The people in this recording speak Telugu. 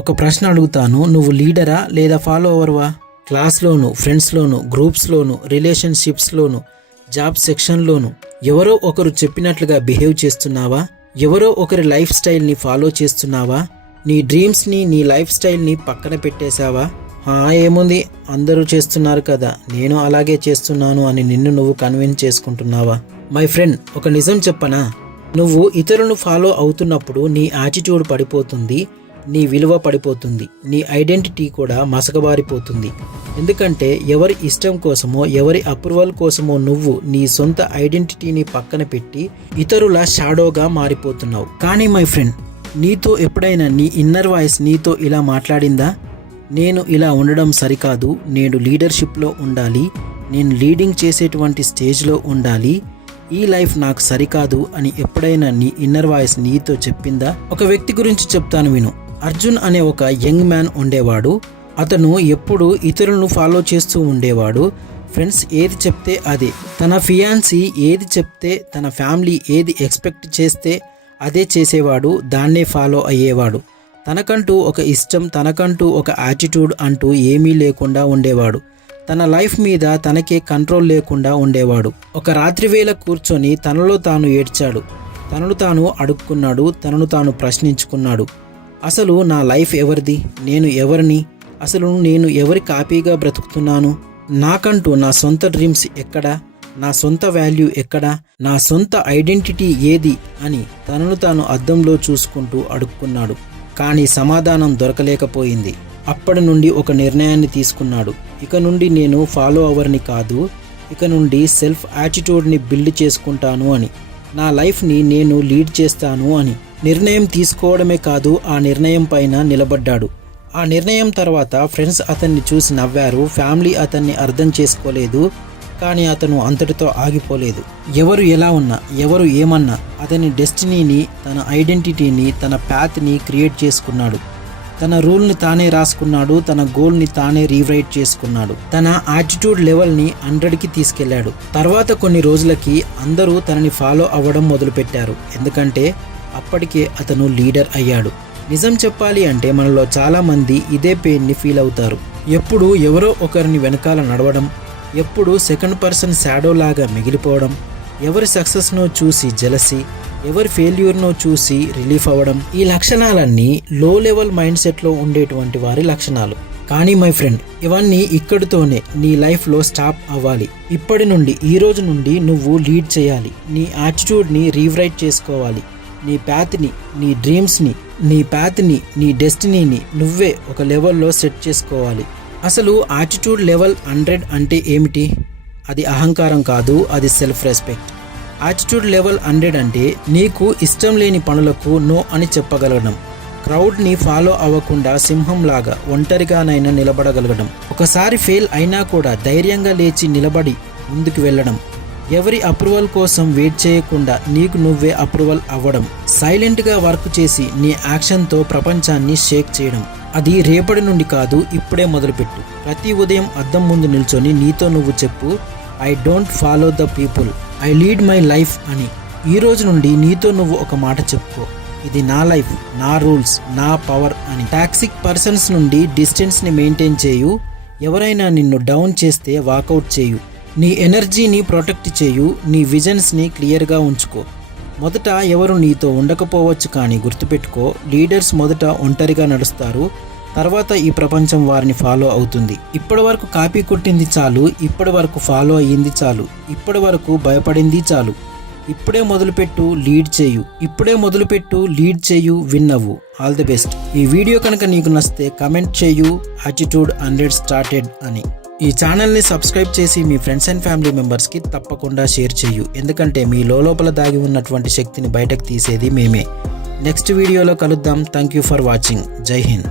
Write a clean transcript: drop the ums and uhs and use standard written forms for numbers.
ఒక ప్రశ్న అడుగుతాను, నువ్వు లీడరా లేదా ఫాలోవర్వా? క్లాస్లోను, ఫ్రెండ్స్లోను, గ్రూప్స్లోను, రిలేషన్షిప్స్లోను, జాబ్ సెక్షన్లోను ఎవరో ఒకరు చెప్పినట్లుగా బిహేవ్ చేస్తున్నావా? ఎవరో ఒకరి లైఫ్ స్టైల్ని ఫాలో చేస్తున్నావా? నీ డ్రీమ్స్ని, నీ లైఫ్ స్టైల్ని పక్కన పెట్టేశావా? ఏముంది, అందరూ చేస్తున్నారు కదా, నేను అలాగే చేస్తున్నాను అని నిన్ను నువ్వు కన్విన్స్ చేసుకుంటున్నావా? మై ఫ్రెండ్, ఒక నిజం చెప్పనా? నువ్వు ఇతరులను ఫాలో అవుతున్నప్పుడు నీ యాటిట్యూడ్ పడిపోతుంది, నీ విలువ పడిపోతుంది, నీ ఐడెంటిటీ కూడా మసకబారిపోతుంది. ఎందుకంటే ఎవరి ఇష్టం కోసమో, ఎవరి అప్రూవల్ కోసమో నువ్వు నీ సొంత ఐడెంటిటీని పక్కన పెట్టి ఇతరుల షాడోగా మారిపోతున్నావు. కానీ మై ఫ్రెండ్, నీతో ఎప్పుడైనా నీ ఇన్నర్ వాయిస్ నీతో ఇలా మాట్లాడిందా? నేను ఇలా ఉండడం సరికాదు, నేను లీడర్షిప్లో ఉండాలి, నేను లీడింగ్ చేసేటువంటి స్టేజ్లో ఉండాలి, ఈ లైఫ్ నాకు సరికాదు అని ఎప్పుడైనా నీ ఇన్నర్ వాయిస్ నీతో చెప్పిందా? ఒక వ్యక్తి గురించి చెప్తాను విను. అర్జున్ అనే ఒక యంగ్ మ్యాన్ ఉండేవాడు. అతను ఎప్పుడు ఇతరులను ఫాలో చేస్తూ ఉండేవాడు. ఫ్రెండ్స్ ఏది చెప్తే అదే, తన ఫియాన్సీ ఏది చెప్తే, తన ఫ్యామిలీ ఏది ఎక్స్పెక్ట్ చేస్తే అదే చేసేవాడు, దాన్నే ఫాలో అయ్యేవాడు. తనకంటూ ఒక ఇష్టం, తనకంటూ ఒక యాటిట్యూడ్ అంటూ ఏమీ లేకుండా ఉండేవాడు. తన లైఫ్ మీద తనకే కంట్రోల్ లేకుండా ఉండేవాడు. ఒక రాత్రి వేళ కూర్చొని తనలో తాను ఏడ్చాడు, తనను తాను అడుక్కున్నాడు, తనను తాను ప్రశ్నించుకున్నాడు. అసలు నా లైఫ్ ఎవరిది? నేను ఎవరిని? అసలు నేను ఎవరి కాపీగా బ్రతుకుతున్నాను? నాకంటూ నా సొంత డ్రీమ్స్ ఎక్కడా? నా సొంత వాల్యూ ఎక్కడా? నా సొంత ఐడెంటిటీ ఏది అని తనను తాను అద్దంలో చూసుకుంటూ అడుక్కున్నాడు. కానీ సమాధానం దొరకలేకపోయింది. అప్పటి నుండి ఒక నిర్ణయాన్ని తీసుకున్నాడు. ఇక నుండి నేను ఫాలో అవర్ని కాదు, ఇక నుండి సెల్ఫ్ యాటిట్యూడ్ని బిల్డ్ చేసుకుంటాను అని, నా లైఫ్ని నేను లీడ్ చేస్తాను అని నిర్ణయం తీసుకోవడమే కాదు, ఆ నిర్ణయం పైన నిలబడ్డాడు. ఆ నిర్ణయం తర్వాత ఫ్రెండ్స్ అతన్ని చూసి నవ్వారు, ఫ్యామిలీ అతన్ని అర్థం చేసుకోలేదు. కానీ అతను అంతటితో ఆగిపోలేదు. ఎవరు ఎలా ఉన్నా, ఎవరు ఏమన్నా అతని డెస్టినీని, తన ఐడెంటిటీని, తన ప్యాత్ని క్రియేట్ చేసుకున్నాడు. తన రూల్ని తానే రాసుకున్నాడు, తన గోల్ని తానే రీరైట్ చేసుకున్నాడు. తన యాటిట్యూడ్ లెవెల్ని 100కి తీసుకెళ్లాడు. తర్వాత కొన్ని రోజులకి అందరూ తనని ఫాలో అవ్వడం మొదలుపెట్టారు. ఎందుకంటే అప్పటికే అతను లీడర్ అయ్యాడు. నిజం చెప్పాలి అంటే మనలో చాలా మంది ఇదే పెయిన్ని ఫీల్ అవుతారు. ఎప్పుడు ఎవరో ఒకరిని వెనకాల నడవడం, ఎప్పుడు సెకండ్ పర్సన్ షాడో లాగా మిగిలిపోవడం, ఎవరి సక్సెస్నో చూసి జెలసీ, ఎవరి ఫెయిల్యూర్నో చూసి రిలీఫ్ అవ్వడం, ఈ లక్షణాలన్నీ లో లెవెల్ మైండ్ సెట్లో ఉండేటువంటి వారి లక్షణాలు. కానీ మై ఫ్రెండ్, ఇవన్నీ ఇక్కడితోనే నీ లైఫ్లో స్టాప్ అవ్వాలి. ఇప్పటి నుండి, ఈ రోజు నుండి నువ్వు లీడ్ చేయాలి. నీ యాటిట్యూడ్ని రీరైట్ చేసుకోవాలి. నీ ప్యాత్ని, నీ డ్రీమ్స్ని, నీ డెస్టినీని నువ్వే ఒక లెవెల్లో సెట్ చేసుకోవాలి. అసలు యాటిట్యూడ్ లెవెల్ 100 అంటే ఏమిటి? అది అహంకారం కాదు, అది సెల్ఫ్ రెస్పెక్ట్. యాటిట్యూడ్ లెవెల్ 100 అంటే నీకు ఇష్టం లేని పనులకు నో అని చెప్పగలగడం, క్రౌడ్ని ఫాలో అవ్వకుండా సింహంలాగా ఒంటరిగానైనా నిలబడగలగడం, ఒకసారి ఫెయిల్ అయినా కూడా ధైర్యంగా లేచి నిలబడి ముందుకు వెళ్ళడం, ఎవరి అప్రూవల్ కోసం వెయిట్ చేయకుండా నీకు నువ్వే అప్రూవల్ అవ్వడం, సైలెంట్గా వర్క్ చేసి నీ యాక్షన్తో ప్రపంచాన్ని షేక్ చేయడం. అది రేపటి నుండి కాదు, ఇప్పుడే మొదలుపెట్టు. ప్రతి ఉదయం అద్దం ముందు నిల్చొని నీతో నువ్వు చెప్పు, I don't follow the people, I lead my life అని. ఈ రోజు నుండి నీతో నువ్వు ఒక మాట చెప్పుకో, ఇది నా లైఫ్, నా రూల్స్, నా పవర్ అని. టాక్సిక్ పర్సన్స్ నుండి డిస్టెన్స్ని మెయింటైన్ చేయు. ఎవరైనా నిన్ను డౌన్ చేస్తే వాకౌట్ చేయు. నీ ఎనర్జీని ప్రొటెక్ట్ చేయు. నీ విజన్స్ని క్లియర్గా ఉంచుకో. మొదట ఎవరు నీతో ఉండకపోవచ్చు, కానీ గుర్తుపెట్టుకో, లీడర్స్ మొదట ఒంటరిగా నడుస్తారు, తర్వాత ఈ ప్రపంచం వారిని ఫాలో అవుతుంది. ఇప్పటి వరకు కాపీ కొట్టింది చాలు, ఇప్పటి వరకు ఫాలో అయ్యింది చాలు, ఇప్పటి వరకు భయపడింది చాలు. ఇప్పుడే మొదలుపెట్టు, లీడ్ చేయు. ఇప్పుడే మొదలుపెట్టు, లీడ్ చేయు, విన్ అవ్వు. All the best. ఈ వీడియో కనుక నీకు నచ్చితే కమెంట్ చేయు, యాటిట్యూడ్ 100 స్టార్టెడ్ అని. ఈ ఛానల్ని సబ్స్క్రైబ్ చేసి మీ ఫ్రెండ్స్ అండ్ ఫ్యామిలీ మెంబర్స్కి తప్పకుండా షేర్ చేయు. ఎందుకంటే మీ లోపల దాగి ఉన్నటువంటి శక్తిని బయటకు తీసేది మేమే. నెక్స్ట్ వీడియోలో కలుద్దాం. Thank you for watching. జై హింద్.